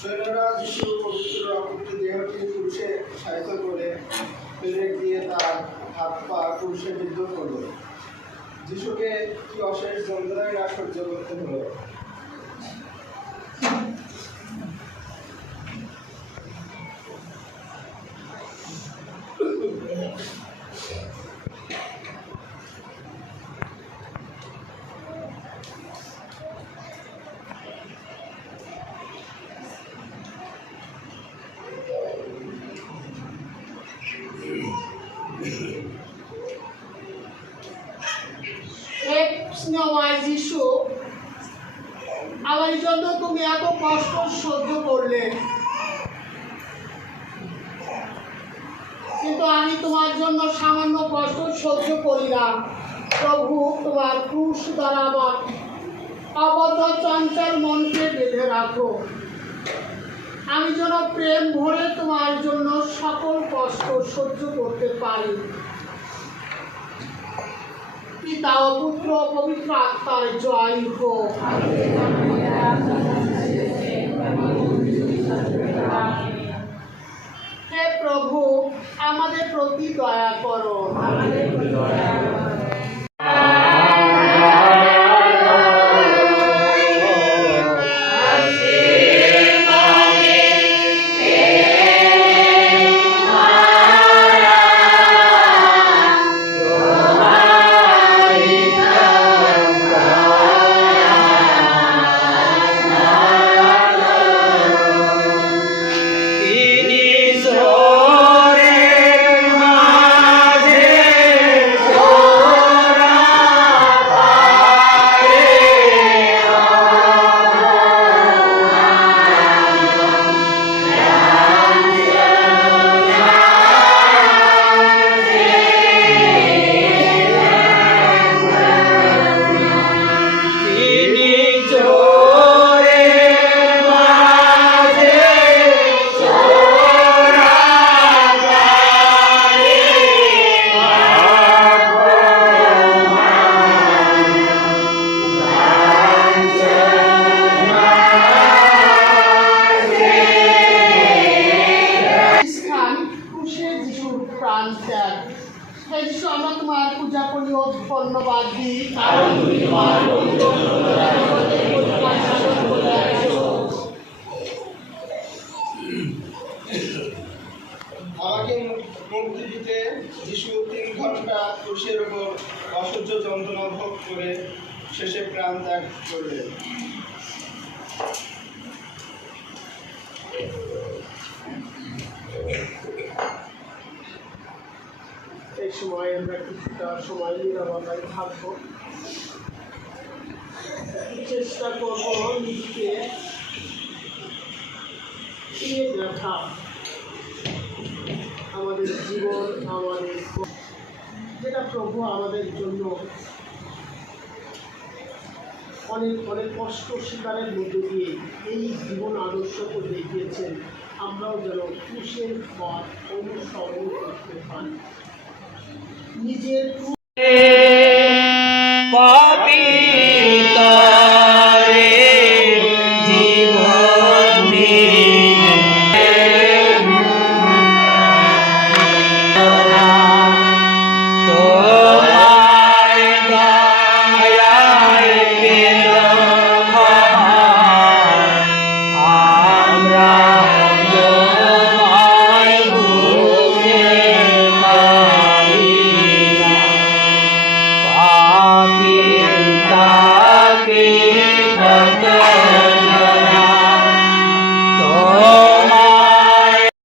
সৈন্যরা যিশু পবিত্র রক্ত দেহটি ক্রুশে সাহিত্য করে পেরেক দিয়ে তার হাত পা ক্রুশে বিদ্ধ করল। যিশুকে কি অশেষ যন্ত্রণায় না সহ্য করতে হলো। যিশু, আমার জন্য তুমি এত কষ্ট সহ্য করলে, কিন্তু আমি তোমার জন্য সামান্য কষ্ট সহ্য করি না। প্রভু, তোমার ক্রুশ দ্বারা আমার অবদ্ধ চঞ্চল মনকে বেঁধে রাখো। আমি যেন প্রেম ভরে তোমার জন্য সকল কষ্ট সহ্য করতে পারি। পিতা ও পুত্র পবিত্র আত্মার জয় হোক। হে প্রভু, আমাদের প্রতি দয়া করো। আমরা তোমার পূজা করি ও ধন্যবাদ দিই, কারণ তুমি তোমার আমাকে মুক্তি দিতে যিশু 3 ঘন্টা ক্রুশের উপর অসহ্য যন্ত্রণা ভোগ করে শেষে প্রাণ ত্যাগ করলেন। এই সময় আমরা কিছুটা সময় নীরবতায় থাকবো, চেষ্টা করবো নিজেকে দেখা আমাদের জীবন, আমাদের যেটা প্রভু আমাদের জন্য অনেক অনেক কষ্ট স্বীকারের মধ্যে দিয়ে এই জীবন আদর্শকে দেখিয়েছেন। আমরাও যেন ক্রুশের পথ অনুসরণ করতে পারি। নিজের